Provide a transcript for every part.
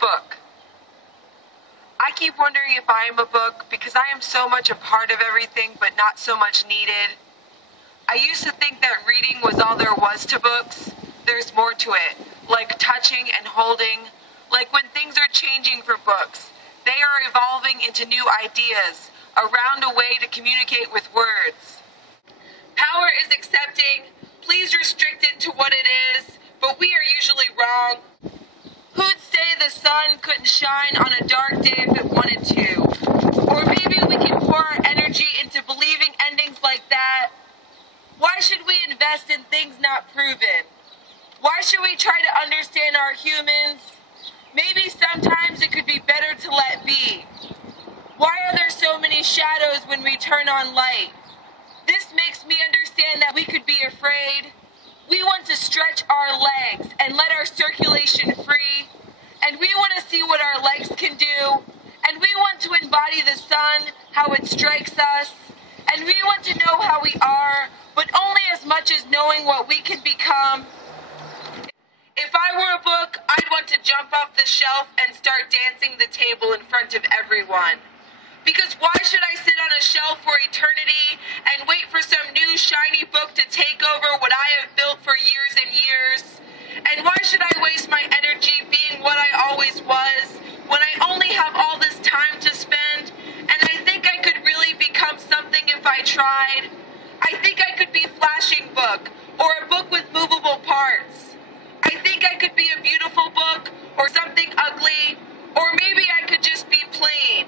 Book. I keep wondering if I am a book because I am so much a part of everything but not so much needed. I used to think that reading was all there was to books. There's more to it, like touching and holding, like when things are changing for books. They are evolving into new ideas, around a way to communicate with words. Power is accepting, please restrict it to what it is, but we are usually wrong. Who'd say the sun couldn't shine on a dark day if it wanted to? Or maybe we can pour our energy into believing endings like that. Why should we invest in things not proven? Why should we try to understand our humans? Maybe sometimes it could be better to let be. Why are there so many shadows when we turn on light? This makes me understand that we could be afraid. We want to stretch our legs and let our circulation free. And we want to see what our legs can do. And we want to embody the sun, how it strikes us. And we want to know how we are, but only as much as knowing what we can become. If I were a book, I'd want to jump off the shelf and start dancing the table in front of everyone. Because why should I sit on a shelf for eternity and wait for some new shiny book to take over what I have built for years and years? And why should I waste my energy being what I always was when I only have all this time to spend? And I think I could really become something if I tried. I think I could be a flashing book or a book with movable parts. I think I could be a beautiful book or something ugly, or maybe I could just be plain.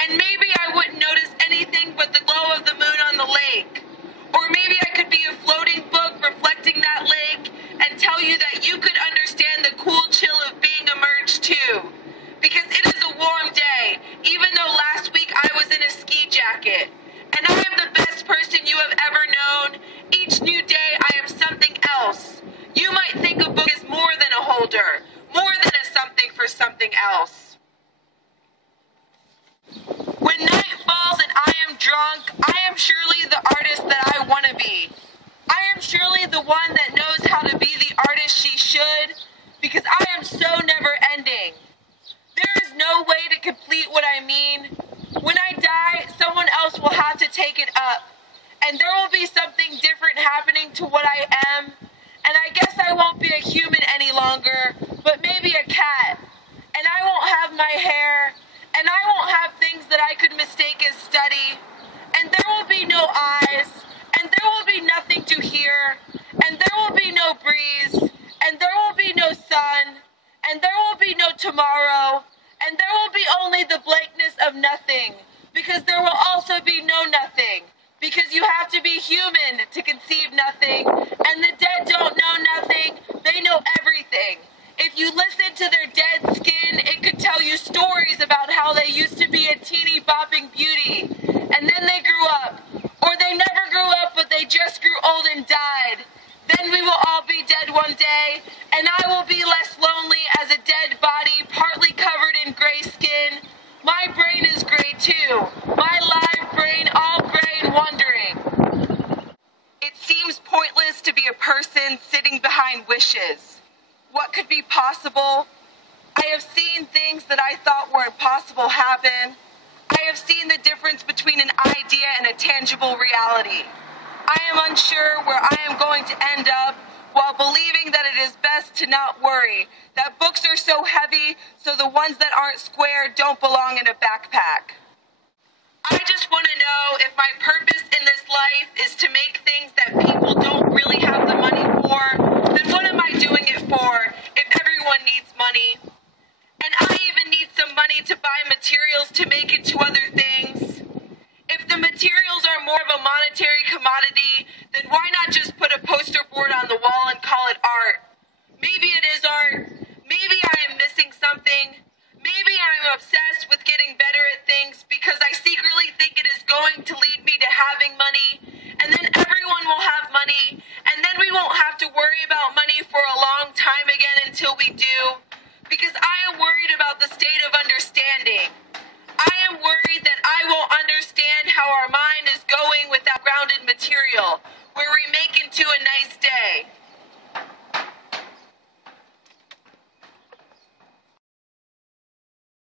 And maybe I wouldn't notice anything but the glow of the moon on the lake. Or maybe I could be a floating book reflecting that lake and tell you that you could understand the cool chill of being emerged too. Because it is a warm day, even though last week I was in a ski jacket. And I am the best person you have ever known. Each new day I am something else. You might think a book is more than a holder, more than a something for something else. When night falls and I am drunk, I am surely the artist that I want to be. I am surely the one that knows how to be the artist she should, because I am so never ending. There is no way to complete what I mean. When I die, someone else will have to take it up, and there will be something different happening to what I am, and I guess I won't be a human any longer, but maybe a cat, and I won't have my hair, and I won't have things that I could mistake as study, and there will be no eyes, and there will be nothing to hear, and there will be no breeze, and there will be no sun, and there will be no tomorrow, and there will be only the blankness of nothing, because there will also be no nothing, because you have to be human to conceive nothing, and the dead don't know nothing, they know everything. If you listen to their dead skin, it could tell you stories about how they used to be a teeny bopping beauty, and then they grew up, or they never grew up but they just grew old and died. Then we will all be dead one day, and I will be less lonely as a dead body partly covered in gray skin. My brain is gray too, my live brain all gray and wondering. It seems pointless to be a person sitting behind wishes. What could be possible? I have seen things that I thought were impossible happen. I have seen the difference between an idea and a tangible reality. I am unsure where I am going to end up while believing that it is best to not worry, that books are so heavy so the ones that aren't square don't belong in a backpack. I just want to know if my purpose in this life is to make things that people don't really have the money for,